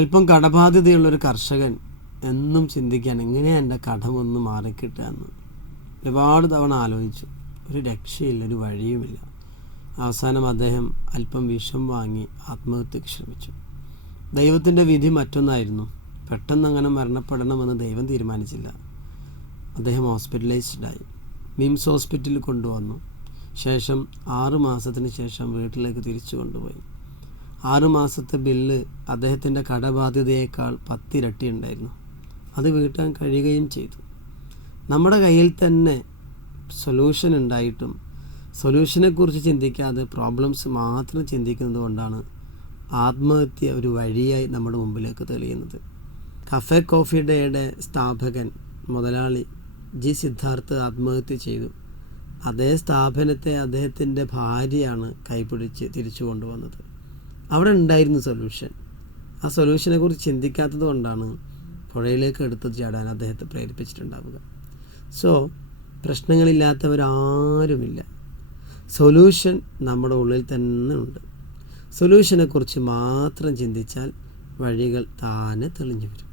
അല്പം കടബാധ്യതയുള്ളൊരു കർഷകൻ എന്നും ചിന്തിക്കാൻ എങ്ങനെയാണ് എൻ്റെ കടമൊന്ന് മാറിക്കിട്ടുക എന്ന് ഒരുപാട് തവണ ആലോചിച്ചു. ഒരു രക്ഷയില്ല, ഒരു വഴിയുമില്ല. അവസാനം അദ്ദേഹം അല്പം വിഷം വാങ്ങി ആത്മഹത്യക്ക് ശ്രമിച്ചു. ദൈവത്തിൻ്റെ വിധി മറ്റൊന്നായിരുന്നു. പെട്ടെന്ന് അങ്ങനെ മരണപ്പെടണമെന്ന് ദൈവം തീരുമാനിച്ചില്ല. അദ്ദേഹം ഹോസ്പിറ്റലൈസ്ഡായി. മിംസ് ഹോസ്പിറ്റലിൽ കൊണ്ടുവന്നു. ശേഷം 6 മാസത്തിന് ശേഷം വീട്ടിലേക്ക് തിരിച്ചു കൊണ്ടുപോയി. 6 മാസത്തെ ബില്ല് അദ്ദേഹത്തിൻ്റെ കടബാധ്യതയേക്കാൾ 10 ഇരട്ടി ഉണ്ടായിരുന്നു. അത് വീട്ടാൻ കഴിയുകയും ചെയ്തു. നമ്മുടെ കയ്യിൽ തന്നെ സൊല്യൂഷൻ ഉണ്ടായിട്ടും സൊല്യൂഷനെക്കുറിച്ച് ചിന്തിക്കാതെ പ്രോബ്ലംസ് മാത്രം ചിന്തിക്കുന്നത് കൊണ്ടാണ് ആത്മഹത്യ ഒരു വഴിയായി നമ്മുടെ മുമ്പിലേക്ക് തെളിയുന്നത്. കഫേ കോഫി ഡേയുടെ സ്ഥാപകൻ മുതലാളി ജി സിദ്ധാർത്ഥ് ആത്മഹത്യ ചെയ്തു. അതേ സ്ഥാപനത്തെ അദ്ദേഹത്തിൻ്റെ ഭാര്യയാണ് കൈപിടിച്ച് തിരിച്ചു കൊണ്ടുവന്നത്. അവിടെ ഉണ്ടായിരുന്നു സൊല്യൂഷൻ. ആ സൊല്യൂഷനെക്കുറിച്ച് ചിന്തിക്കാത്തത് കൊണ്ടാണ് പുഴയിലേക്ക് എടുത്ത് ചാടാൻ അദ്ദേഹത്തെ പ്രേരിപ്പിച്ചിട്ടുണ്ടാവുക. സോ പ്രശ്നങ്ങളില്ലാത്തവരാരുമില്ല. സൊല്യൂഷൻ നമ്മുടെ ഉള്ളിൽ തന്നെ ഉണ്ട്. സൊല്യൂഷനെക്കുറിച്ച് മാത്രം ചിന്തിച്ചാൽ വഴികൾ താനെ തെളിഞ്ഞു വരും.